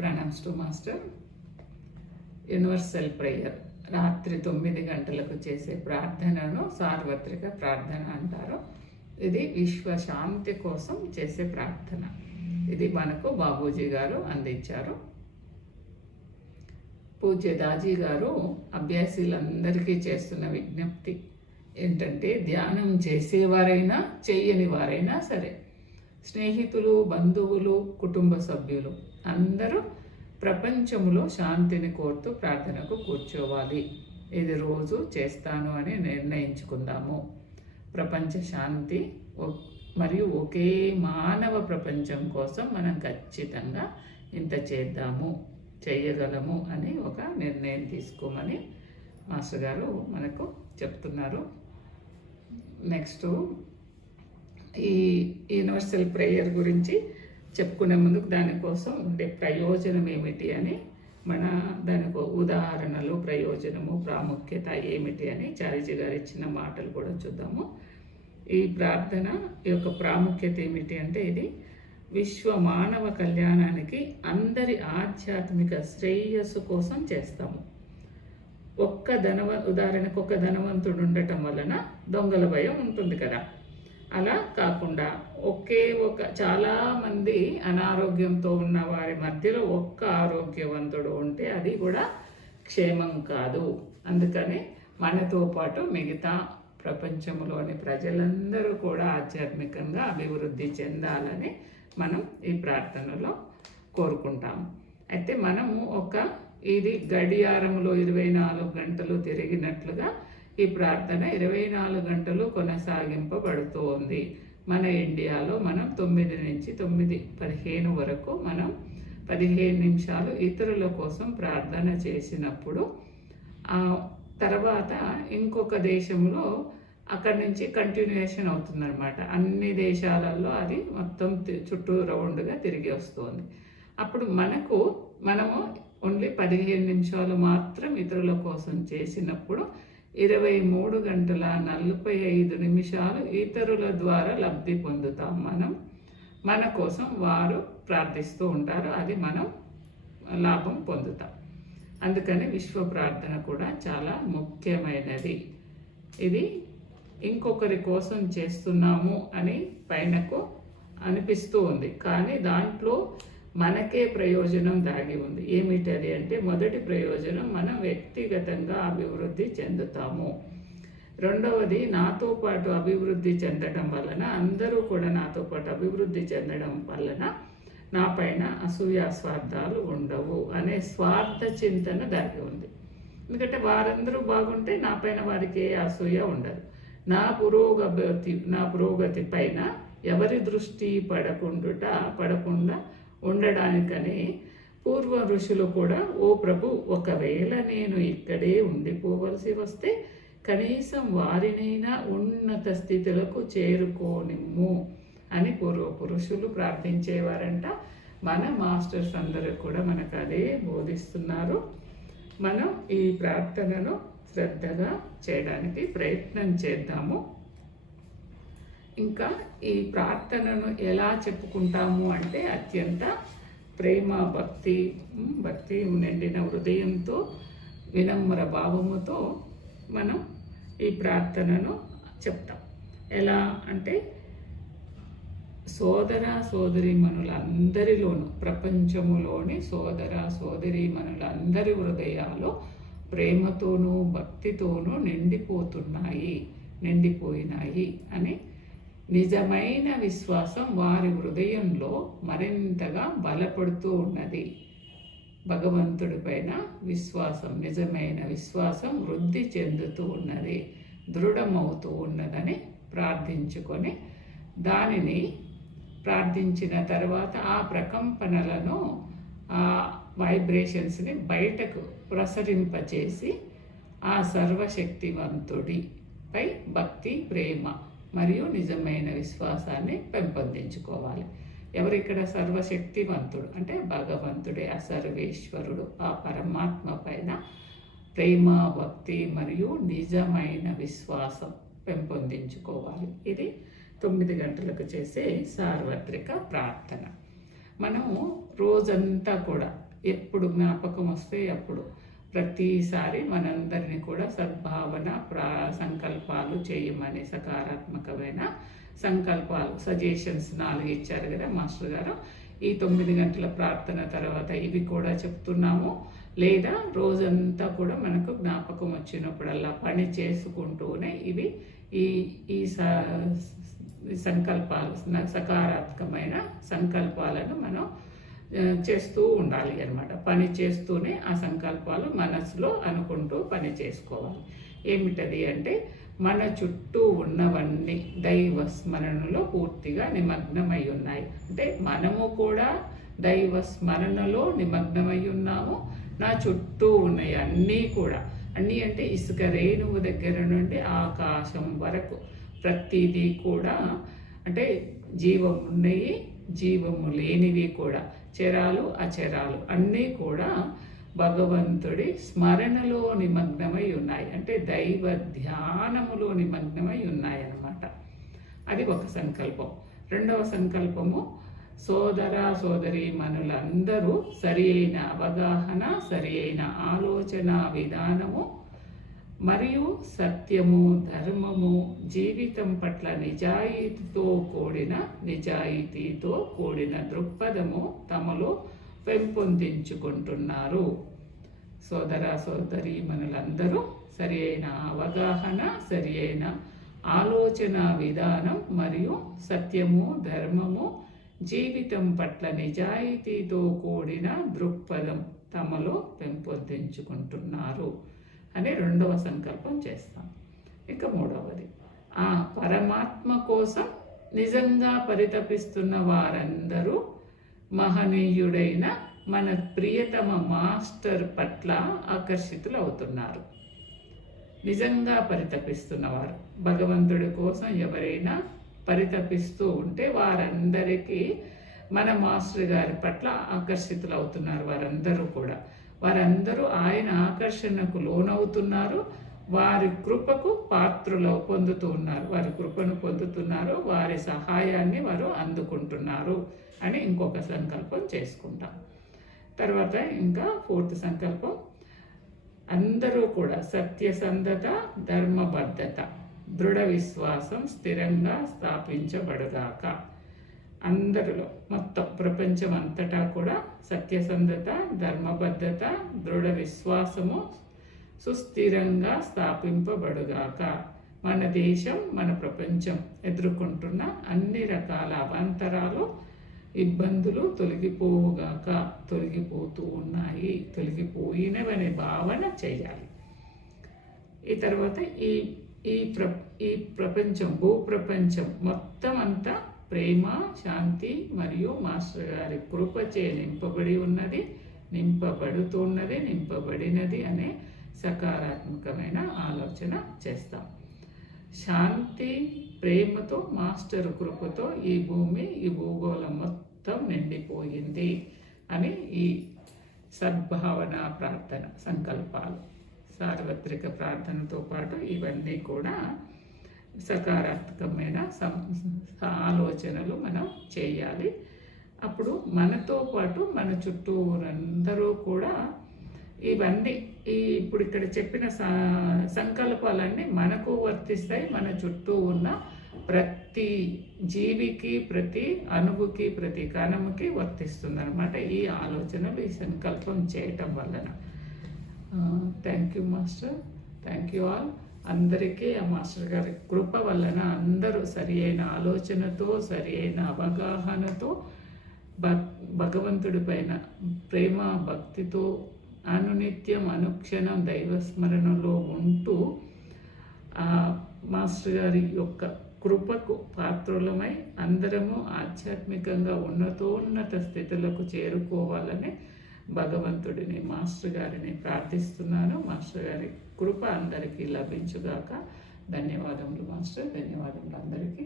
Pranams to master. Universal prayer రాత్రి 9 గంటలకు చేసే ప్రార్థనను సార్వత్రిక ప్రార్థన అంటారు. ఇది విశ్వశాంతి కోసం చేసే ప్రార్థన. ఇది మనకు బాబూజీ గారు అందించారు. పూజ్య దాజీ గారు అభ్యాసీలందరికీ చేస్తున్న విజ్ఞప్తి ఏంటంటే, ధ్యానం చేసేవారైనా చేయని వారైనా సరే, స్నేహితులు, బంధువులు, కుటుంబ సభ్యులు అందరూ ప్రపంచంలో శాంతిని కోరుతూ ప్రార్థనకు కూర్చోవాలి. ఇది రోజు చేస్తాను అని నిర్ణయించుకుందాము. ప్రపంచ శాంతి మరియు ఒకే మానవ ప్రపంచం కోసం మనం ఖచ్చితంగా ఇంత చేద్దాము, చేయగలము అని ఒక నిర్ణయం తీసుకోమని మాస్టర్ గారు మనకు చెప్తున్నారు. నెక్స్ట్ ఈ యూనివర్సల్ ప్రేయర్ గురించి చెప్పుకునే ముందుకు దానికోసం ఉండే ప్రయోజనం ఏమిటి అని, దానికి ఉదాహరణలు, ప్రయోజనము, ప్రాముఖ్యత ఏమిటి అని చారిజీ గారు ఇచ్చిన మాటలు కూడా చూద్దాము. ఈ ప్రార్థన యొక్క ప్రాముఖ్యత ఏమిటి అంటే, ఇది విశ్వ మానవ కళ్యాణానికి, అందరి ఆధ్యాత్మిక శ్రేయస్సు కోసం చేస్తాము. ఉదాహరణకు ఒక ధనవంతుడు ఉండటం వలన దొంగల భయం ఉంటుంది కదా, అలా కాకుండా చాలా మంది అనారోగ్యంతో ఉన్న వారి మధ్యలో ఒక్క ఆరోగ్యవంతుడు ఉంటే అది కూడా క్షేమం కాదు. అందుకని మనతో పాటు మిగతా ప్రపంచంలోని ప్రజలందరూ కూడా ఆధ్యాత్మికంగా అభివృద్ధి చెందాలని మనం ఈ ప్రార్థనలో కోరుకుంటాము. అయితే మనము ఇది గడియారంలో 24 గంటలు తిరిగినట్లుగా ఈ ప్రార్థన 24 గంటలు కొనసాగింపబడుతూ ఉంది. మన ఇండియాలో మనం 9 నుంచి 9:15 వరకు మనం 15 నిమిషాలు ఇతరుల కోసం ప్రార్థన చేసినప్పుడు, తర్వాత ఇంకొక దేశంలో అక్కడి నుంచి కంటిన్యూయేషన్ అవుతుందన్నమాట. అన్ని దేశాలలో అది మొత్తం చుట్టూ రౌండ్గా తిరిగి వస్తుంది. అప్పుడు మనము ఓన్లీ 15 నిమిషాలు మాత్రం ఇతరుల కోసం చేసినప్పుడు 23 గంటల 45 నిమిషాలు ఇతరుల ద్వారా లబ్ధి పొందుతాం. మన కోసం వారు ప్రార్థిస్తూ ఉంటారు, అది మనం లాభం పొందుతాం. అందుకని విశ్వ ప్రార్థన కూడా చాలా ముఖ్యమైనది. ఇది ఇంకొకరి కోసం చేస్తున్నాము అని పైనకు అనిపిస్తూ ఉంది, కానీ దాంట్లో మనకే ప్రయోజనం దాగి ఉంది. ఏమిటది అంటే, మొదటి ప్రయోజనం, మనం వ్యక్తిగతంగా అభివృద్ధి చెందుతాము. రెండవది, నాతో పాటు అభివృద్ధి చెందడం వలన, అందరూ కూడా నాతో పాటు అభివృద్ధి చెందడం వలన నా పైన అసూయ స్వార్థాలు ఉండవు అనే స్వార్థ చింతన దాగి ఉంది. ఎందుకంటే వారందరూ బాగుంటే నా పైన వారికి ఏ అసూయ ఉండదు. నా పురోగతి పైన ఎవరి దృష్టి పడకుండా ఉండడానికని పూర్వ ఋషులు కూడా, ఓ ప్రభు, ఒకవేళ నేను ఇక్కడే ఉండిపోవలసి వస్తే కనీసం వారినైనా ఉన్నత స్థితులకు చేరుకోనిమ్ము అని పూర్వపు ఋషులు ప్రార్థించేవారంట. మన మాస్టర్స్ అందరూ కూడా మనకు అదే బోధిస్తున్నారు. మనం ఈ ప్రార్థనను శ్రద్ధగా చేయడానికి ప్రయత్నం చేద్దాము. ఇంకా ఈ ప్రార్థనను ఎలా చెప్పుకుంటాము అంటే, అత్యంత ప్రేమ, భక్తి నిండిన హృదయంతో, వినమ్ర భావముతో మనం ఈ ప్రార్థనను చెప్తాం. ఎలా అంటే, సోదర సోదరీమణులందరిలోనూ, ప్రపంచములోని సోదర సోదరీమణులందరి హృదయాలు ప్రేమతోనూ భక్తితోనూ నిండిపోయినాయి అని నిజమైన విశ్వాసం వారి హృదయంలో మరింతగా బలపడుతూ ఉన్నది. భగవంతుడి పైన విశ్వాసం, నిజమైన విశ్వాసం వృద్ధి చెందుతూ ఉన్నది, దృఢమవుతూ ఉన్నదని ప్రార్థించుకొని, దానిని ప్రార్థించిన తర్వాత ఆ ప్రకంపనలను, ఆ వైబ్రేషన్స్ని బయటకు ప్రసరింపచేసి ఆ సర్వశక్తివంతుడిపై భక్తి, ప్రేమ మరియు నిజమైన విశ్వాసాన్ని పెంపొందించుకోవాలి. ఎవరిక్కడ సర్వశక్తివంతుడు అంటే భగవంతుడే, ఆ సర్వేశ్వరుడు, ఆ పరమాత్మ పైన ప్రేమ, భక్తి మరియు నిజమైన విశ్వాసం పెంపొందించుకోవాలి. ఇది 9 గంటలకు చేసే సార్వత్రిక ప్రార్థన. మనము రోజంతా కూడా ఎప్పుడు జ్ఞాపకం వస్తే అప్పుడు ప్రతిసారి మనందరినీ కూడా సద్భావన సంకల్పాలు చేయమని సకారాత్మకమైన సంకల్పాలు సజెషన్స్ 4 ఇచ్చారు కదా మాస్టర్ గారు. ఈ 9 గంటల ప్రార్థన తర్వాత ఇవి కూడా చెప్తున్నాము. లేదా రోజంతా కూడా మనకు జ్ఞాపకం వచ్చినప్పుడల్లా పని చేసుకుంటూనే ఇవి ఈ ఈ సంకల్పాలు సకారాత్మకమైన సంకల్పాలను మనం చేస్తూ ఉండాలి అన్నమాట. పని చేస్తూనే ఆ సంకల్పాలు మనసులో అనుకుంటూ పని చేసుకోవాలి. ఏమిటది అంటే మన చుట్టూ ఉన్నవన్నీ దైవ స్మరణలో పూర్తిగా నిమగ్నమై ఉన్నాయి. అంటే మనము కూడా దైవ స్మరణలో నిమగ్నమై ఉన్నాము. నా చుట్టూ ఉన్నాయి అన్నీ కూడా, అన్నీ అంటే ఇసుక రేణువు దగ్గర నుండి ఆకాశం వరకు ప్రతిదీ కూడా, అంటే జీవం ఉన్నాయి, జీవము లేనివి కూడా, చరాలు అచరాలు అన్నీ కూడా భగవంతుడి స్మరణలో నిమగ్నమై ఉన్నాయి. అంటే దైవ ధ్యానములో నిమగ్నమై ఉన్నాయి అన్నమాట. అది ఒక సంకల్పం. రెండవ సంకల్పము, సోదర సోదరి మనులందరూ సరి అయిన అవగాహన, సరి అయిన ఆలోచన విధానము మరియు సత్యము, ధర్మము, జీవితం పట్ల నిజాయితీతో కూడిన దృక్పథము తమలో పెంపొందించుకుంటున్నారు. సోదర సోదరి మనులందరూ సరి అయిన అవగాహన, సరి అయిన ఆలోచన విధానం మరియు సత్యము, ధర్మము, జీవితం పట్ల నిజాయితీతో కూడిన దృక్పథం తమలో పెంపొందించుకుంటున్నారు అని రెండవ సంకల్పం చేస్తాం. ఇక మూడవది, ఆ పరమాత్మ కోసం నిజంగా పరితపిస్తున్న వారందరూ మహనీయుడైన మన ప్రియతమ మాస్టర్ పట్ల ఆకర్షితులు అవుతున్నారు. నిజంగా పరితపిస్తున్నవారు, భగవంతుడి కోసం ఎవరైనా పరితపిస్తూ ఉంటే వారందరికీ మన మాస్టర్ గారి పట్ల ఆకర్షితులు అవుతున్నారు. వారందరూ ఆయన ఆకర్షణకు లోనవుతున్నారు. వారి కృపకు వారి కృపను పొందుతున్నారు, వారి సహాయాన్ని వారు అందుకుంటున్నారు అని ఇంకొక సంకల్పం చేసుకుంటాం. తర్వాత ఇంకా 4th సంకల్పం, అందరూ కూడా సత్యసంధత, ధర్మబద్ధత, దృఢ విశ్వాసం స్థిరంగా స్థాపించబడుగాక. అందరిలో మొత్తం ప్రపంచం అంతటా కూడా సత్యసంధత, ధర్మబద్ధత, దృఢ విశ్వాసము సుస్థిరంగా స్థాపింపబడుగాక. మన దేశం, మన ప్రపంచం ఎదుర్కొంటున్న అన్ని రకాల అవాంతరాలు, ఇబ్బందులు తొలగిపోవుగాక. తొలగిపోతూ ఉన్నాయి, తొలగిపోయినవనే భావన చేయాలి. ఈ తర్వాత ఈ ప్రపంచం, భూప్రపంచం మొత్తం అంతా ప్రేమ, శాంతి మరియు మాస్టర్ గారి కృపచే నింపబడి ఉన్నది, నింపబడుతున్నది, నింపబడినది అనే సకారాత్మకమైన ఆలోచన చేస్తాం. శాంతి, ప్రేమతో, మాస్టర్ కృపతో ఈ భూమి, ఈ భూగోళం మొత్తం నిండిపోయింది అని ఈ సద్భావన ప్రార్థన సంకల్పాలు, సార్వత్రిక ప్రార్థనతో పాటు ఇవన్నీ కూడా సకారాత్మకమైన ఆలోచనలు మనం చేయాలి. అప్పుడు మనతో పాటు మన చుట్టూ అందరూ కూడా ఇవన్నీ ఇప్పుడు ఇక్కడ చెప్పిన సంకల్పాలన్నీ మనకు వర్తిస్తాయి. మన చుట్టూ ఉన్న ప్రతి జీవికి, ప్రతి అణువుకి, ప్రతి కణముకి వర్తిస్తుంది అనమాట ఈ ఆలోచనలు, ఈ సంకల్పం చేయటం వలన. Thank you master, thank you all. అందరికీ ఆ మాస్టర్ గారి కృప వలన అందరూ సరి అయిన ఆలోచనతో, సరి అయిన అవగాహనతో, భగవంతుడి పైన ప్రేమ, భక్తితో అనునిత్యం, అనుక్షణం దైవస్మరణలో ఉంటూ మాస్టర్ గారి యొక్క కృపకు పాత్రులమై అందరము ఆధ్యాత్మికంగా ఉన్నతోన్నత స్థితులకు చేరుకోవాలని భగవంతుడిని, మాస్టర్ గారిని ప్రార్థిస్తున్నాను. మాస్టర్ గారి కృప అందరికీ లభించుగాక. ధన్యవాదములు మాస్టర్, ధన్యవాదములు అందరికీ.